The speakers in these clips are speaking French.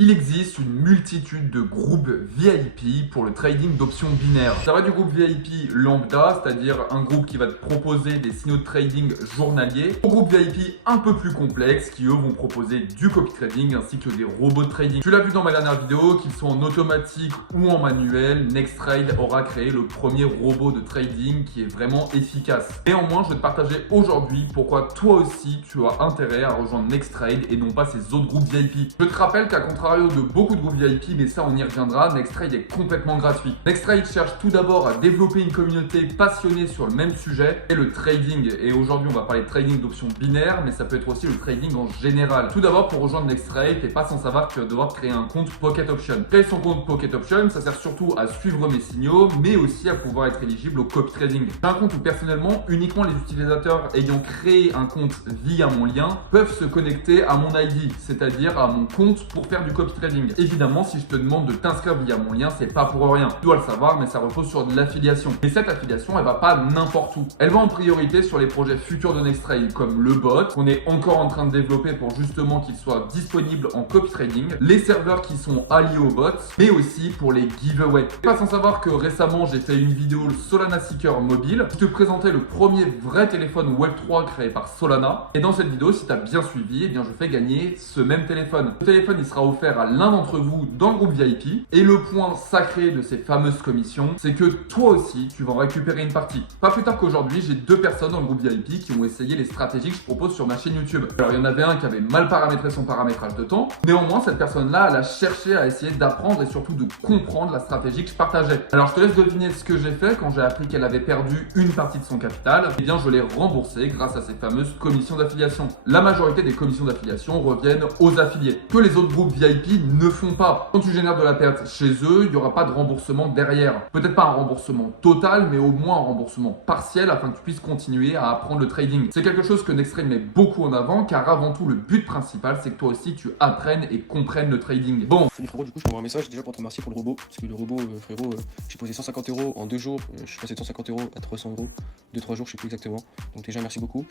Il existe une multitude de groupes VIP pour le trading d'options binaires. Ça va du groupe VIP lambda, c'est-à-dire un groupe qui va te proposer des signaux de trading journaliers, au groupe VIP un peu plus complexe qui eux vont proposer du copy trading ainsi que des robots de trading. Tu l'as vu dans ma dernière vidéo, qu'ils soient en automatique ou en manuel, Nextrade aura créé le premier robot de trading qui est vraiment efficace. Néanmoins, je vais te partager aujourd'hui pourquoi toi aussi tu as intérêt à rejoindre Nextrade et non pas ces autres groupes VIP. Je te rappelle qu'à contrario de beaucoup de groupes VIP, mais ça on y reviendra, Nextrade est complètement gratuit. Nextrade cherche tout d'abord à développer une communauté passionnée sur le même sujet et le trading. Et aujourd'hui on va parler de trading d'options binaires, mais ça peut être aussi le trading en général. Tout d'abord, pour rejoindre Nextrade, t'es pas sans savoir que tu vas devoir créer un compte Pocket Option. Créer son compte Pocket Option, ça sert surtout à suivre mes signaux, mais aussi à pouvoir être éligible au copy trading. C'est un compte où personnellement, uniquement les utilisateurs ayant créé un compte via mon lien peuvent se connecter à mon ID, c'est-à-dire à mon compte pour faire du copy trading. Évidemment, si je te demande de t'inscrire via mon lien, c'est pas pour rien. Tu dois le savoir, mais ça repose sur de l'affiliation. Et cette affiliation, elle va pas n'importe où. Elle va en priorité sur les projets futurs de Nextrade, comme le bot, qu'on est encore en train de développer pour justement qu'il soit disponible en copy trading, les serveurs qui sont alliés au bot, mais aussi pour les giveaways. Pas sans savoir que récemment, j'ai fait une vidéo le Solana Seeker mobile. Je te présentais le premier vrai téléphone Web3 créé par Solana. Et dans cette vidéo, si tu as bien suivi, eh bien, je fais gagner ce même téléphone. Le téléphone, il sera offert à l'un d'entre vous dans le groupe VIP. Et le point sacré de ces fameuses commissions, c'est que toi aussi, tu vas en récupérer une partie. Pas plus tard qu'aujourd'hui, j'ai deux personnes dans le groupe VIP qui ont essayé les stratégies que je propose sur ma chaîne YouTube. Alors, il y en avait un qui avait mal paramétré son paramétrage de temps. Néanmoins, cette personne-là, elle a cherché à essayer d'apprendre et surtout de comprendre la stratégie que je partageais. Alors, je te laisse deviner ce que j'ai fait quand j'ai appris qu'elle avait perdu une partie de son capital. Eh bien, je l'ai remboursé grâce à ces fameuses commissions d'affiliation. La majorité des commissions d'affiliation reviennent aux affiliés, que les autres groupes VIP ne font pas. Quand tu génères de la perte chez eux, il n'y aura pas de remboursement derrière. Peut-être pas un remboursement total, mais au moins un remboursement partiel afin que tu puisses continuer à apprendre le trading. C'est quelque chose que Nextrade met beaucoup en avant car avant tout, le but principal, c'est que toi aussi, tu apprennes et comprennes le trading. Bon. Salut frérot, du coup, je t'envoie un message déjà pour te remercier pour le robot. Parce que le robot, frérot, j'ai posé 150 € en 2 jours. Je suis passé de 150 € à 300 €. 2-3 jours, je sais plus exactement. Donc déjà, merci beaucoup.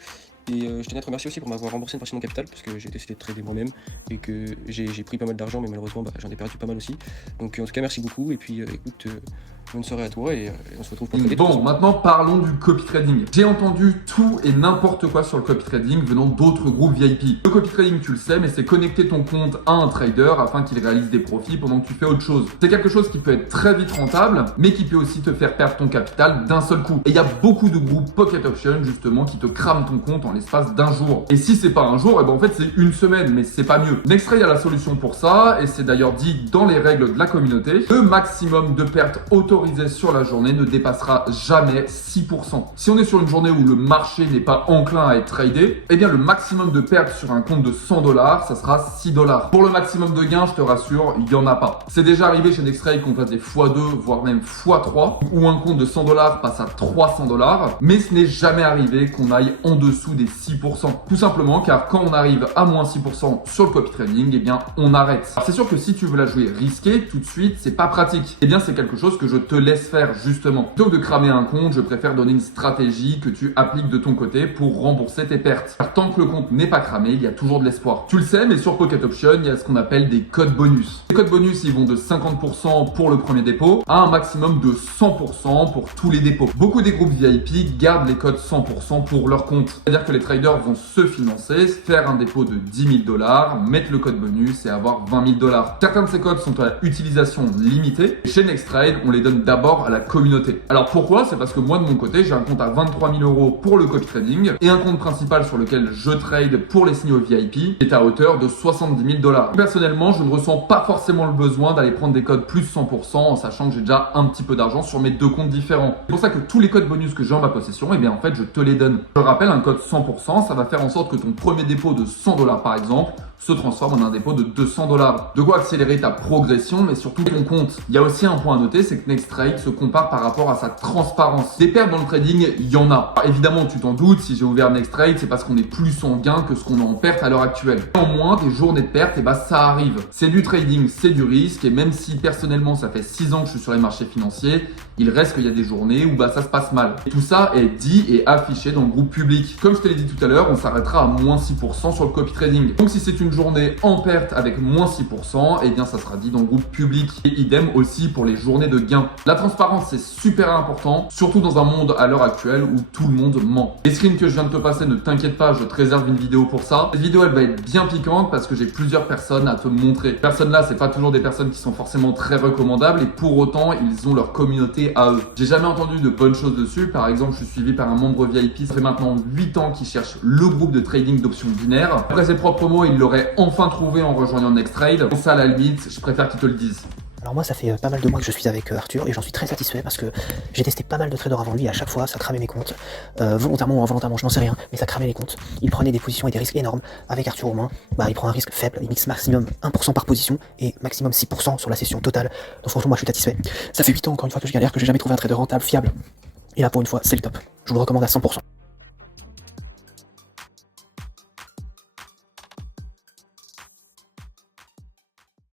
Et je tenais à te remercier aussi pour m'avoir remboursé une partie de mon capital. Parce que j'ai décidé de trader moi-même. Et que j'ai pris pas mal d'argent, mais malheureusement, j'en ai perdu pas mal aussi. Donc en tout cas, merci beaucoup. Et puis écoute, bonne soirée à toi et on se retrouve pour trader. Bon, maintenant parlons du copy trading. J'ai entendu tout et n'importe quoi sur le copy trading venant d'autres groupes VIP. Le copy trading, tu le sais, mais c'est connecter ton compte à un trader afin qu'il réalise des profits pendant que tu fais autre chose. C'est quelque chose qui peut être très vite rentable, mais qui peut aussi te faire perdre ton capital d'un seul coup. Et il y a beaucoup de groupes Pocket Option justement qui te crament ton compte en l'espace d'un jour. Et si c'est pas un jour, et ben en fait c'est une semaine, mais c'est pas mieux. Nextrade a la solution pour ça, et c'est d'ailleurs dit dans les règles de la communauté. Le maximum de pertes autorisées sur la journée ne dépassera jamais 6%. Si on est sur une journée où le marché n'est pas enclin à être tradé, eh bien le maximum de pertes sur un compte de 100 $, ça sera 6 $. Pour le maximum de gains, je te rassure, il y en a pas. C'est déjà arrivé chez Nextrade qu'on fasse des x2, voire même x3, où un compte de 100 $ passe à 300 $, mais ce n'est jamais arrivé qu'on aille en dessous des 6%. Tout simplement car quand on arrive à moins 6% sur le copy trading, eh bien on arrête. Alors c'est sûr que si tu veux la jouer risquée, tout de suite, c'est pas pratique. Eh bien c'est quelque chose que je te laisse faire justement. Plutôt que de cramer un compte, je préfère donner une stratégie que tu appliques de ton côté pour rembourser tes pertes. Car tant que le compte n'est pas cramé, il y a toujours de l'espoir. Tu le sais, mais sur Pocket Option, il y a ce qu'on appelle des codes bonus. Les codes bonus, ils vont de 50% pour le premier dépôt à un maximum de 100% pour tous les dépôts. Beaucoup des groupes VIP gardent les codes 100% pour leur compte. C'est-à-dire que les traders vont se financer, faire un dépôt de 10 000 $, mettre le code bonus et avoir 20 000 $. Certains de ces codes sont à utilisation limitée. Chez Nextrade, on les donne d'abord à la communauté. Alors pourquoi? C'est parce que moi de mon côté, j'ai un compte à 23 000 € pour le copy trading et un compte principal sur lequel je trade pour les signaux VIP qui est à hauteur de 70 000 $. Personnellement, je ne ressens pas forcément le besoin d'aller prendre des codes plus 100% en sachant que j'ai déjà un petit peu d'argent sur mes deux comptes différents. C'est pour ça que tous les codes bonus que j'ai en ma possession, eh bien en fait, je te les donne. Je rappelle, un code 100%, ça va faire en sorte que ton premier dépôt de 100 $ par exemple se transforme en un dépôt de 200 $. De quoi accélérer ta progression, mais surtout ton compte. Il y a aussi un point à noter, c'est que Nextrade se compare par rapport à sa transparence. Des pertes dans le trading, il y en a. Alors, évidemment, tu t'en doutes, si j'ai ouvert Nextrade, c'est parce qu'on est plus en gain que ce qu'on a en perte à l'heure actuelle. Néanmoins, des journées de perte, ça arrive. C'est du trading, c'est du risque, et même si personnellement, ça fait 6 ans que je suis sur les marchés financiers, il reste qu'il y a des journées où ça se passe mal. Et tout ça est dit et affiché dans le groupe public. Comme je te l'ai dit tout à l'heure, on s'arrêtera à moins 6% sur le copy trading. Donc si c'est une une journée en perte avec moins 6%, eh bien ça sera dit dans le groupe public. Et idem aussi pour les journées de gain. La transparence, c'est super important, surtout dans un monde à l'heure actuelle où tout le monde ment. Les screens que je viens de te passer, ne t'inquiète pas, je te réserve une vidéo pour ça. Cette vidéo, elle va être bien piquante parce que j'ai plusieurs personnes à te montrer. Ces personnes-là, c'est pas toujours des personnes qui sont forcément très recommandables et pour autant, ils ont leur communauté à eux. J'ai jamais entendu de bonnes choses dessus. Par exemple, je suis suivi par un membre VIP, ça fait maintenant 8 ans qu'il cherche le groupe de trading d'options binaires. Après ses propres mots, il l'aurait enfin trouvé en rejoignant Nexttrade. Ça, à la limite, je préfère qu'ils te le disent. Alors moi ça fait pas mal de mois que je suis avec Arthur et j'en suis très satisfait parce que j'ai testé pas mal de traders avant lui et à chaque fois ça cramait mes comptes, volontairement ou involontairement je n'en sais rien, mais ça cramait les comptes. Il prenait des positions et des risques énormes. Avec Arthur au moins, il prend un risque faible, il mixe maximum 1% par position et maximum 6% sur la session totale. Donc franchement moi je suis satisfait. Ça fait 8 ans encore une fois que je galère, que j'ai jamais trouvé un trader rentable, fiable. Et là pour une fois c'est le top. Je vous le recommande à 100%.